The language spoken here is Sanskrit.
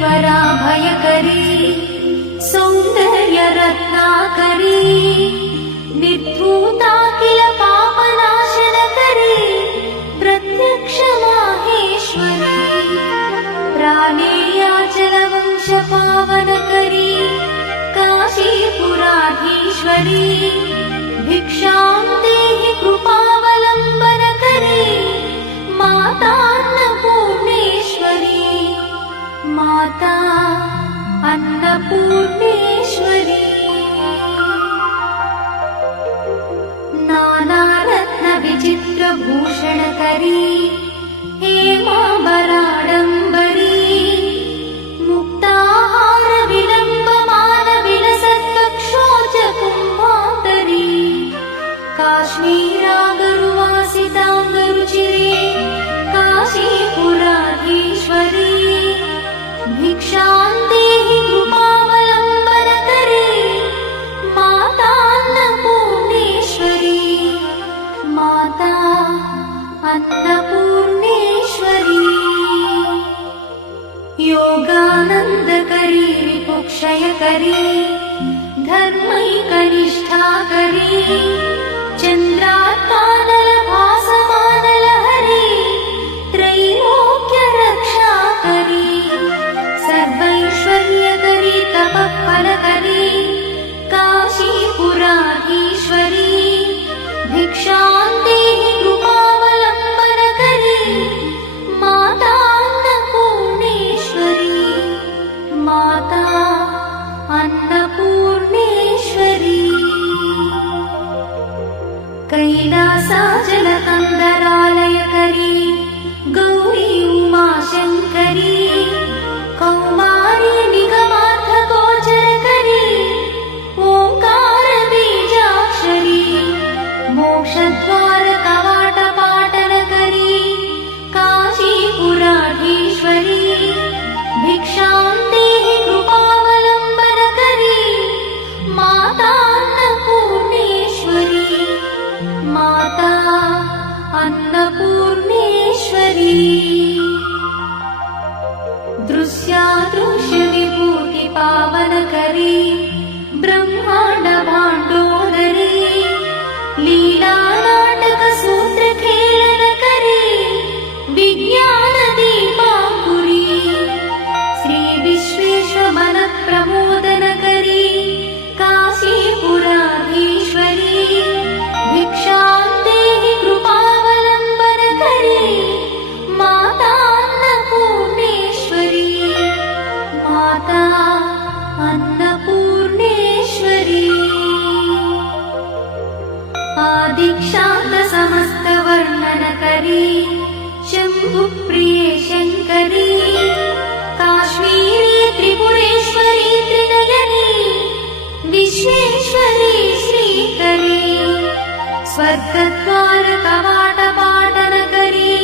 करीश्वराभयकरी सौन्दर्यरत्नाकरी निर्धूताखिल पापनाशनकरी प्रत्यक्ष माहेश्वरी प्राणेयाचलवंशपावनकरी काशीपुराधीश्वरी भिक्षां देहि कृपावलम्बनकरी मातान्नपूर्णेश्वरी माता अन्नपूर्णेश्वरी नानारत्नविचित्रभूषणकरी हेमाम्बराडम्बरी मुक्ताहारविलम्बमानविलसत्कक्षोजकुम्भान्तरी काश्मीरागरुवासिताङ्गरुचिरे काशीपुराधीश्वरी भिक्षां देहि कृपावलम्बनकरी मातान्नपूर्णेश्वरी माता अन्नपूर्णेश्वरी योगानन्दकरी विपुक्षयकरी धर्मैकनिष्ठाकरी चन्द्रात्मानलभासमानलहरी त्रैलोक्यरक्षाकरी सर्वैश्वर्यकरी तपःफलकरी काशीपुराधीश्वरी भिक्षां देहि कृपावलम्बनकरी मातान्नपूर्णेश्वरी माता अन्नपूर्णेश्वरी कैलासाचलकन्दरालयकरी गौरी उमाशङ्करी कौमारी निगमार्थगोचरकरी ओङ्कारबीजाक्षरी मोक्षद्वारकवाटपाटनकरी काशीपुराधीश्वरी भिक्षां देहि कृपावलम्बनकरी मातान्नपूर्णेश्वरी माता अन्नपूर्णेश्वरी दृश्यादृश्यविभूतिपावनकरी ब्रह्माण्डभाण्डोदरी लीलानाटकसूत्रखेलनकरी विज्ञानदीपाङ्कुरी श्रीविश्वेश्वरमनप्रमोदनकरी काशीपुराधीश्वरी भिक्षां देहि कृपावलम्बनकरी मातान्नपूर्णेश्वरी माता अन्नपूर्णेश्वरी आदिक्षान्तसमस्तवर्णनकरी शम्भुप्रिये शङ्करी काश्मीरी त्रिपुरेश्वरी त्रिनयनी विश्वेश्वरी श्रीकरी स्वर्गद्वारकवाटपाटनकरी